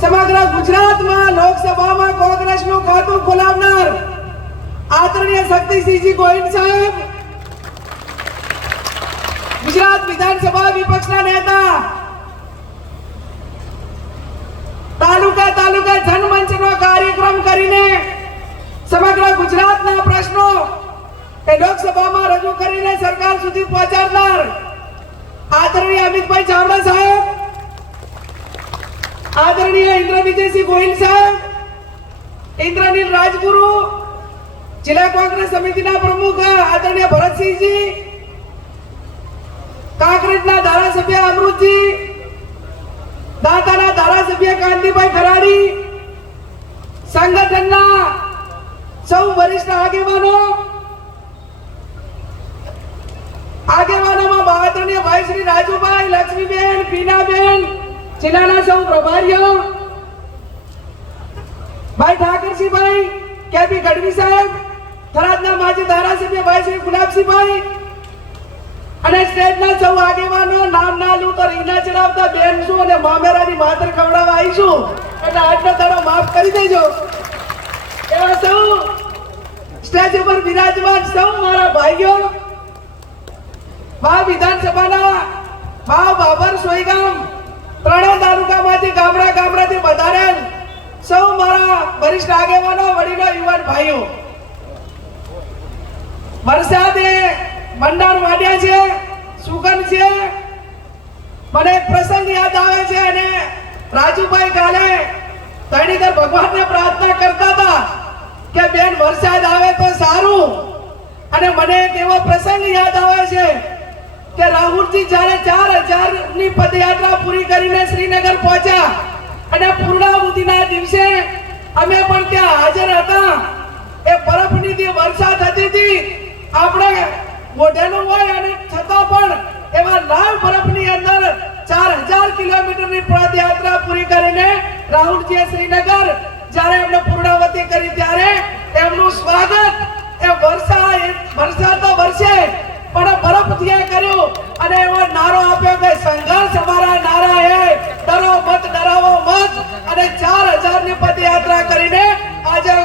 સમગ્ર ગુજરાતમાં લોકસભામાં કોંગ્રેસનું ખાતું ખોલાવનાર આદરણીય શક્તિસિંહજી ગોહિલ સાહેબ, ગુજરાત વિધાનસભા વિપક્ષના નેતા, તાલુકા જનમંચનો કાર્યક્રમ કરીને સમગ્ર ગુજરાતના પ્રશ્નો એ લોકસભામાં રજૂ કરીને સરકાર સુધી પહોંચાડનાર આદરણીય અમિતભાઈ ચાવડા સાહેબ, આદરણીય ઇન્દ્ર વિજયસિંહ ગોહિલ સાહેબ, ઇન્દ્રનીલ રાજગુરુ, જિલ્લા કોંગ્રેસ સમિતિના પ્રમુખ આદરણીય ભરતસિંહજી, કાંકરેજના ધારાસભ્ય અમૃતજી, દાંતાના ધારાસભ્ય કાંતિભાઈ ખરાડી, સંગઠનના સૌ વરિષ્ઠ આગેવાનોમાં આદરણીય ભાઈ શ્રી રાજુભાઈ, લક્ષ્મીબેન, પીનાબેન, જિલ્લાના સૌ પ્રભારીઓ, ભાઈ ઠાકરસિંહભાઈ, કેપી ગઢવી સાહેબ, થરાદના માજી ધારાસભ્ય ભાઈ શ્રી ગુલાબસિંહભાઈ અને સ્ટેટના સૌ આગેવાનો, નામ ના લઉં તો રીંગણા ચડાવતા બેન છું અને મામેરાની માતર ખવડાવવા આવીશું, એટલે આજનો તારો માફ કરી દેજો. એવા સૌ સ્ટેજ ઉપર બિરાજમાન સૌ મારા ભાઈઓ, વાવ વિધાનસભાના વાવ, બાબર, સોઈગામ ત્રણેય તાલુકામાંથી ગામડાથી વધારેલ સૌ મારા વરિષ્ઠ આગેવાનો, વડીલો, યુવાન ભાઈઓ, વરસાદે મંડાણ વાડ્યા છે, સુગંધ છે. મને એક પ્રસંગ યાદ આવે છે અને રાજુભાઈ કાલે ધણીધર ભગવાનને પ્રાર્થના કરતા હતા કે બેન વરસાદ આવે તો સારું. અને મને એક એવો પ્રસંગ યાદ આવે છે કે રાહુલજી જ્યારે 4000 ની પદયાત્રા પૂરી કરીને શ્રીનગર પહોંચ્યા અને પૂર્ણાહુતિના દિવસે અમે પણ ત્યાં હાજર હતા. એ બરફની જે વરસાદ હતી હતી, આપણે મોઢેલું હોય અને છતાં પણ એવા લાલ બરફની અંદર 4000 કિલોમીટરની પદયાત્રા પૂરી કરીને રાહુલજીએ શ્રીનગર જ્યારે એમને પૂર્ણાવતી કરી ત્યારે એમનું સ્વાગત એ વરસાદ તો વરસે પણ બરફથી કર્યું અને એવો નારો આપ્યો કે સંઘર્ષ અમારા નારા હે, ડરો મત, ડરાવો મત. અને 4000 ની પદયાત્રા કરીને આજે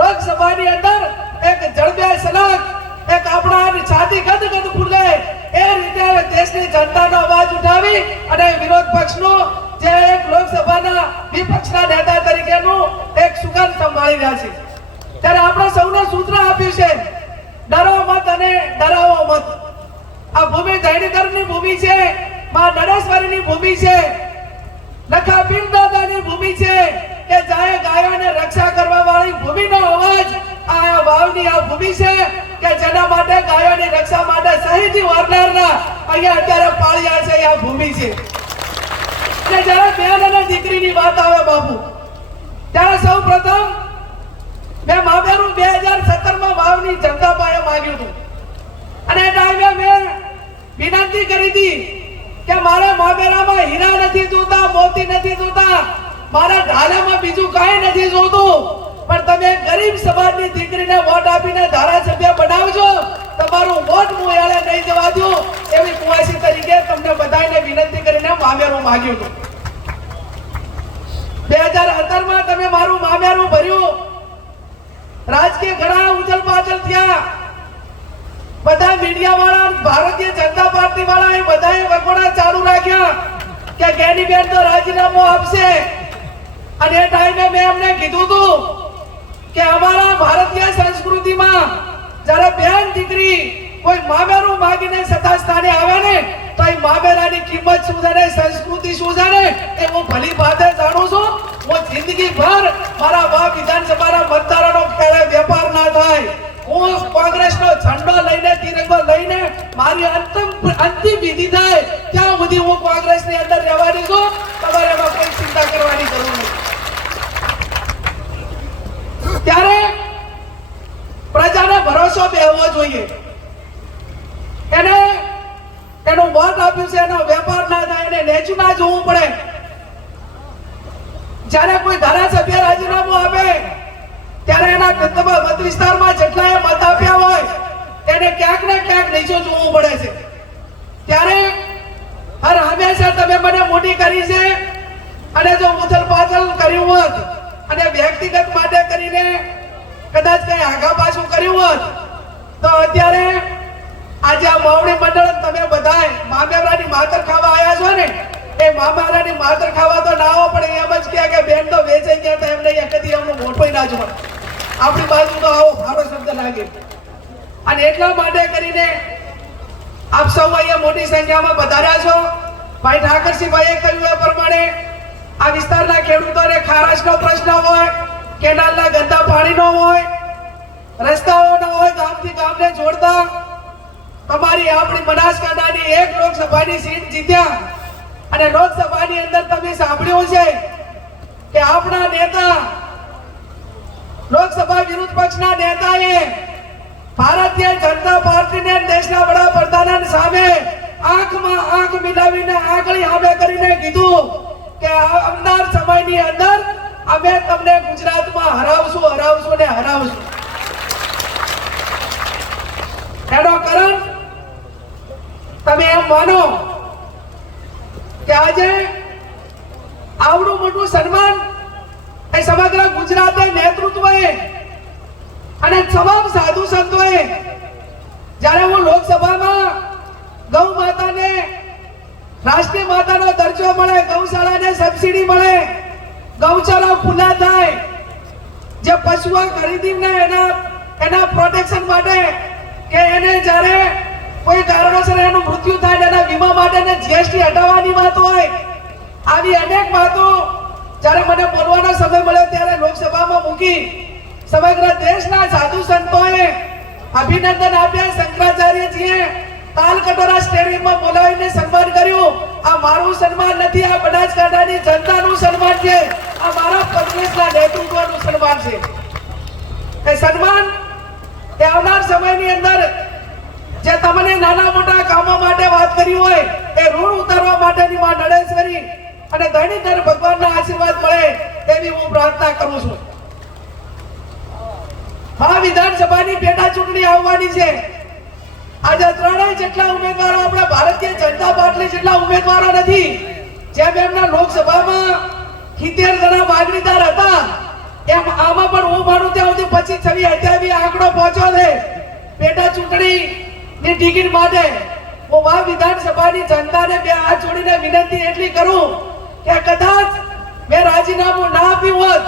લોકસભાની અંદર એક જડબે સલગ એક આપણા છાતી ગદગદ ફૂલે એ રીતે દેશની જનતાનો અવાજ ઉઠાવી અને વિરોધ પક્ષનો જે એક લોકસભાના વિપક્ષના નેતા તરીકેનું એક સુગંધ સંભાળી રહ્યા છે. ત્યારે આપણે સૌને સૂત્ર આપ્યું છે, ડરો મત અને ડરાવો મત. આ ભૂમિ ધૈણીધરની ભૂમિ છે, માં નરેશ્વરીની ભૂમિ છે, લખા પીર દાદાની ભૂમિ છે કે જાય ગાયોને રક્ષા કરવા વાળી ભૂમિનો અવાજ આ વાવની આ ભૂમિ છે કે જેના માટે ગાયોની રક્ષા માટે શહીદી વારનારના અહીંયા અત્યારે પાળ્યા છે. આ ભૂમિ છે કે જ્યારે બેન અને દીકરીની વાત આવે બાપુ, ત્યારે સૌ પ્રથમ મેં મામેરું 2017 વાવની જનતા પાસે માંગ્યું હતું અને એ ટાઈમે મેં વિનંતી કરી હતી કે મારા મામેરામાં હીરા નથી જોતા, મોતી નથી જોતા, મારા ઢાલામાં બીજું કાંઈ નથી જોતું, પણ તમે ગરીબ સમાજની દીકરીને વોટ આપીને ધારાસભ્ય બનાવજો, તમારું વોટ હું યાલે નહીં જવા દઉં એવી કુવાસી તરીકે તમને બધાને વિનંતી કરીને મામેરું માંગ્યું હતું. 2018 માં તમે મારું મામેરું ભર્યું. રાજકીય ઘણા ઉથલ પાથલ થયા, બધા મીડિયા વાળા, ભારતીય જનતા પાર્ટી વાળા એ બધાએ વગોડા ચાલુ રાખ્યા કે જ્ઞાનીબેન તો રાજીનામું આપશે. અને એ ટાઈમે મેં એમને કીધું હતું કે અમારા ભારતીય સંસ્કૃતિમાં જ્યારે બેન દીકરી કોઈ મામેરું માંગીને સત્તા સ્થાને આવે ને તો એ મામેરાની કિંમત શું છે ને સંસ્કૃતિ શું છે ને એ હું ભલી ભાતે જાણું છું. હું જિંદગી ભર મારા વાવ વિધાનસભાના મતદારોનો ખેડે વેપાર ના થાય. હું કોંગ્રેસનો ઝંડો લઈને, તિરંગો લઈને મારી અંતિમ વિધિ થાય ત્યાં સુધી હું કોંગ્રેસની અંદર રહેવાની છું. તમારે એમાં કોઈ ચિંતા કરવાની જરૂર નથી. ત્યારે પ્રજાને ભરોસો બેહવો જોઈએ. એનું વોટ આપ્યું છે, એનો વેપાર ના થાય, એને નેચું ના જોવું પડે. જ્યારે કોઈ ધારાસભ્ય રાજીનામું આપે ત્યારે એના મત વિસ્તારમાં જેટલા મત આપ્યા હોય એને ક્યાંક ને ક્યાંક નીચું જોવું પડે છે. ત્યારે હર હંમેશા તમે મને મોટી કરી છે અને જો ઉથલ પાથલ કર્યું હોત અને વ્યક્તિગત માટે કરીને કદાચ કઈ આગા પાછું કર્યું હોત તો અત્યારે આજે આ માવડી મંડળ તમે બધાય મામેરાની માતર ખાવા આવ્યા છો ને, એ મામેરાની માતર ખાવા તો ના આવો, પણ એમ જ કે બેન તો વેચાઈ ગયા તો એમને કદી એમનો મોટોય ના જોવા, આપણી બાજુ તો આવો સારો શબ્દ લાગે. અને એટલા માટે કરીને આપ સૌ અહીંયા મોટી સંખ્યામાં પધાર્યા છો. ભાઈ ઠાકરસિંહભાઈએ કહ્યું એ પ્રમાણે આ વિસ્તારના ખેડૂતોને ખારાશનો પ્રશ્ન હોય, કેનાલના ગંદા પાણીનો હોય, રસ્તાઓનો હોય, ગામથી ગામને જોડતા તમારી આપણી બનાસકાંઠાની એક લોકસભાની સીટ જીત્યા. અને લોકસભાની અંદર તમે સાંભળ્યું છે કે આપણા નેતા લોકસભા વિરોધ પક્ષના નેતાએ ભારતીય જનતા પાર્ટીને દેશના વડાપ્રધાન સામે આંખમાં આંખ મિલાવીને આંગળી સામે કરીને કીધું કે આવનાર સમયની અંદર અમે તમને ગુજરાતમાં હરાવશું ને હરાવશું. એનો કારણ તમે એમ માનો કે આજે આવડું મોટું સન્માન એ સમગ્ર ગુજરાતે નેતૃત્વએ અને તમામ સાધુ સંતોએ, જ્યારે હું લોકસભામાં ગૌ માતાને રાષ્ટ્રીય માતાનો દરજ્જો મળે, ગૌશાળાને સબસિડી મળે, ગૌશાળા ખુલ્લા થાય, જે પશુઓ ખરીદીને એના પ્રોટેક્શન માટે કે એને જ્યારે કોઈ કારણોસર એનું મૃત્યુ થાય એના વીમા માટે જીએસટી હટાવવાની વાત હોય, આવી અનેક વાતો જ્યારે મને બોલવાનો સમય મળ્યો ત્યારે લોકસભામાં મૂકી સમગ્ર દેશના સાધુ સંતોએ અભિનંદન આપ્યા. શંકરાચાર્યજીએ તાલકટોરા સ્ટેડિયમમાં બોલાવીને સન્માન કર્યું. આ મારું સન્માન નથી, આ બનાસકાંઠાની જનતાનું સન્માન છે, આ મારા પ્રદેશના નેતૃત્વનું સન્માન છે. એ સન્માન એ આવનાર સમયની અંદર જે તમને નાના મોટા કામો માટે વાત કરી હોય એ ઋણ ઉતારવા માટેની માં નડેશ્વરી અને ધણીધર ભગવાનના આશીર્વાદ મળે તેવી હું પ્રાર્થના કરું છું. આ વિધાનસભાની પેટા ચૂંટણી આવવાની છે. આજે ત્રણેય જેટલા ઉમેદવારો આપણા ભારતીય જનતા પાર્ટી જેટલા ઉમેદવારો નથી. જેમ એમના લોકસભામાં 70 જણા માગણીદાર હતા, એમ આમાં પણ હું માનું ત્યાં સુધી 25, 26, 28 આંકડો પહોંચ્યો છે પેટા ચૂંટણી ની ટિકિટ માટે. હું આ વિધાનસભાની જનતાને બે હાથ જોડીને વિનંતી એટલી કરું કે કદાચ મેં રાજીનામું ના આપ્યું હોત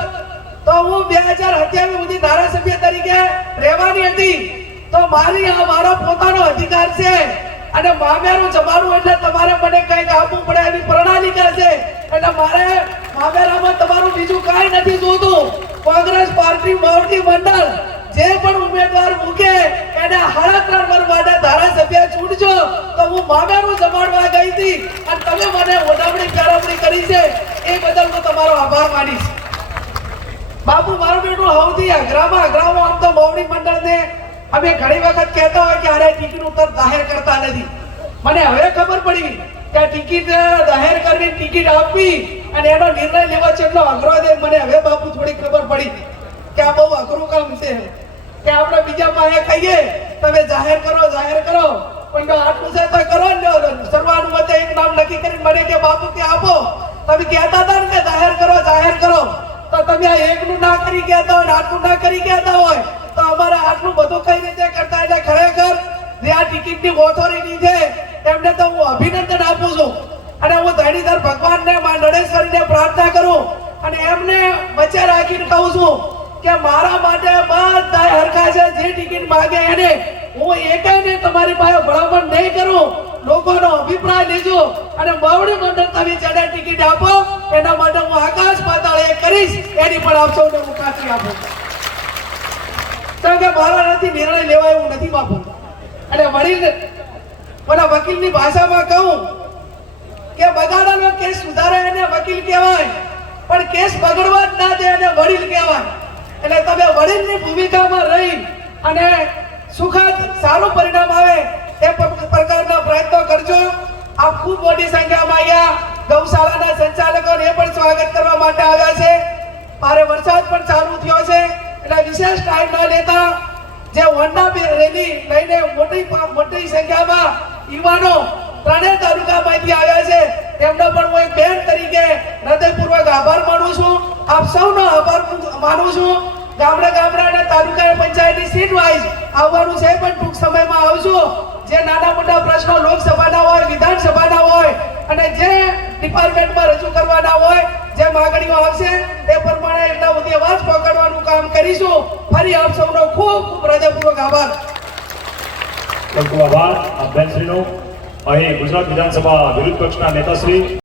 તો હું 2027 સુધી ધારાસભ્ય તરીકે રહેવાની હતી. તો મારો પોતાનો અધિકાર છે અને મામેરું જમાડવું એટલે તમારે મને કંઈક આપવું પડે એવી પ્રણાલિકા છે. એટલે મારે મામેરામાં તમારું બીજું કાંઈ નથી જોતું. કોંગ્રેસ પાર્ટી મોવડી મંડળ જે પણ ઉમેદવાર મૂકે એને 3.5 વર્ષ માટે ધારાસભ્ય ચૂંટજો. તો હું મામેરું જમાડવા ગઈ હતી અને તમે મને ઓઢામણી ફેરવણી કરી છે એ બદલ હું તમારો આભાર માનીશ. બાપુ મારું બેટું સૌથી અઘરામાં આમ તો મોવડી મંડળને અમે ઘણી વખત કહેતા હોય કે અરે ટિકિટ ઉત્તર જાહેર કરતા નથી. મને હવે ખબર પડી કે ટિકિટ જાહેર કરવી, ટિકિટ આપવી અને એનો નિર્ણય લેવો છે એટલો અઘરો છે. મને હવે બાપુ થોડી ખબર પડી કે આ બહુ અઘરું કામ છે કે આપણે બીજા પાસે કહીએ તમે જાહેર કરો પણ આટલું છે તો કરો ને. સર્વાનુમતે એક નામ નક્કી કરીને મને કે બાપુ કે આપો, તમે કહેતા હતા ને કે જાહેર કરો તો તમે આ એકનું ના કરી કહેતા હોય, આટલું ના કરી કહેતા હોય તો અમારે આટલું બધું કઈ રીતે કરતા. એટલે ખરેખર જે આ ટિકિટની ઓથોરિટી છે એમને તો હું અભિનંદન આપું છું. અને હું ધણીધર ભગવાનને માં નડેશ્વરીને પ્રાર્થના કરું અને એમને વચ્ચે રાખીને કહું છું કે મારા માટે બધા હરખા છે. જે ટિકિટ માંગે એને હું એકને તમારી પાસે ભલામણ નહીં કરું. લોકોનો અભિપ્રાય લેજો અને મોવડી મંડળ તમે જેને ટિકિટ આપો એના માટે હું આકાશ પાતાળ એ કરીશ એની પણ આપ સૌને હું ખાતરી આપું. કે મારા નથી નિર્ણય લેવાય એવું નથી બાપુ. અને વડીલ મને વકીલની ભાષામાં કહું કે બગાડેલો કેસ સુધારે એને વકીલ કહેવાય, પણ કેસ બગડવા જ ના દે એને વડીલ કહેવાય. એટલે તમે વડીલની ભૂમિકામાં રહી અને સુખદ સારું પરિણામ આવે એ પ્રકારના પ્રયત્નો કરજો. આપ ખૂબ મોટી સંખ્યામાં અહીંયા ગૌશાળાના સંચાલકોને પણ સ્વાગત કરવા માટે આવ્યા છે. મારે વરસાદ પણ ચાલુ થયો છે એટલે વિશેષ ટાઈમ ન લેતા જે હોન્ડા રેલી લઈને મોટી સંખ્યામાં યુવાનો ત્રણેય તાલુકામાંથી આવ્યા છે તેમનો પણ હું એક બહેન તરીકે હૃદયપૂર્વક આભાર માનું છું. આપ સૌનો આભાર માનું છું. ગામડે ગામડે અને તાલુકા પંચાયતની સીટ વાઇઝ આવવાનું છે, પણ ટૂંક સમયમાં આવજો. જે નાના મોટા પ્રશ્નો લોકસભાના હોય, વિધાનસભાના હોય અને જે ડિપાર્ટમેન્ટમાં રજૂ કરવાના હોય, જે માંગણીઓ આવશે એ પ્રમાણે એમના સુધી અવાજ પકડવાનું કામ કરીશું. ફરી આપ સૌનો ખૂબ ખૂબ હૃદયપૂર્વક આભાર. ખૂબ ખૂબ આભાર આપ બેનશ્રીનો. અહીં ગુજરાત વિધાનસભા વિરોધ પક્ષના નેતાશ્રી